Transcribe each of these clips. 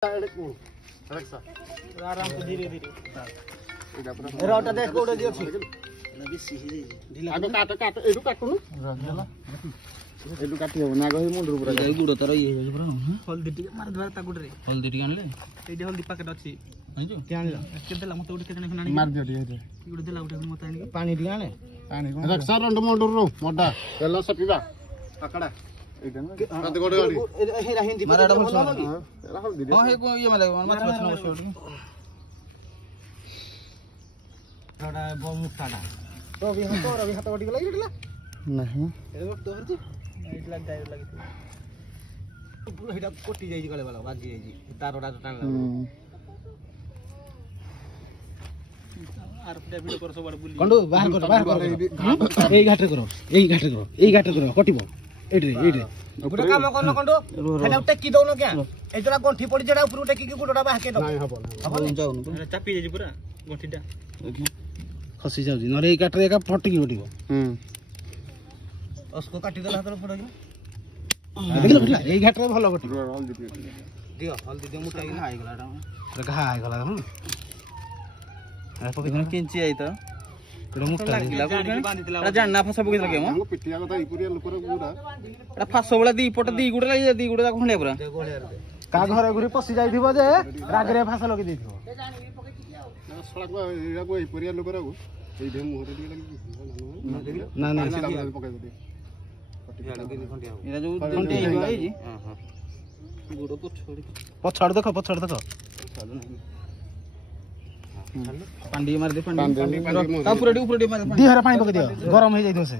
आराम से धीरे धीरे रोटा देख कोडे दियो छी लगी सिही ढिला आगो काट काट एडु काटनु रजला एडु काटियो नागो ही मुंडर पुरा जाई गुडो तर ये हो पुरा हल्दी टिके मार द्वारा ता गुडरे हल्दी टिके आनले एडी हल्दी पैकेट अछि आइजो त्यान के देला मते उडी केतने खाना मार दियो रे गुडो देला उडी मते आनी पानी टिके आने पानी रक्षा रंड मुंडर रो मोडा तेल सपिबा पकड़ा एडन कत गोडे गाडी हेरा हिंदी माराडा बोल एरा हल्दी हां हे को ये माले मत मत न बसो रोटा बो मुक्ताडा तो भी हाथ बडी गला इडला नहीं ए तो हरती इट लग जाय लगी पूरा हेडा कोटी जाई गले वाला बाजी जाई तारोडा टान ला आर वीडियो कर सब बुली कंडो बाहर करो एई घाटे करो कटिबो एडरे गुडो काम करनो कंडो हेडा टेकी दोनो क्या एजरा गंठी पड़ी जेडा ऊपर टेकी की गुडोडा बाहके दो नहीं हबो जाऊ चापी जाई पूरा गंठीटा खसी जाउजी नरे एई काटरे एका फटकी उठिबो उसको काटी देला हाथ पड़ो देखला एई घाटरे भलो कटी हल्दी दियो मुटा की हाई गला घा हाई गला हम आ पके किंची आई तो एडा मुटा लागला जानना फसा पके लगे हम पिटिया कथा इपुरिया लोकर गुडा एडा फासो वाला दी पट दी गुडा लागि दी गुडा खंडे पूरा का घर घुरी पसी जाइथिबो जे रागरे फासा लगी देथिबो सड़क एरा को इपुरिया लोकर को एई दे मुहरे दी लगी ना ना पके दे एरा जो खंडे आई जी हां गुडो पछड़ देखो पांडी मार दे पांडी ता ऊपर डी मार दी हरा पानी पके दियो गरम हो जाइथो से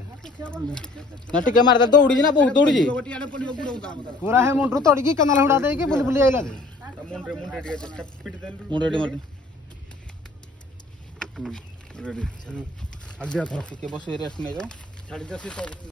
ना टिके मार दे दौड़ी जी ना बहुत दौड़ी जी पूरा है मुंडरू तोड़ी की कनाल हुडा दे के बुली आइला दे मुंडे मार दे रेडी हल्दी थोड़ा के बस रेस्ट नहीं जाओ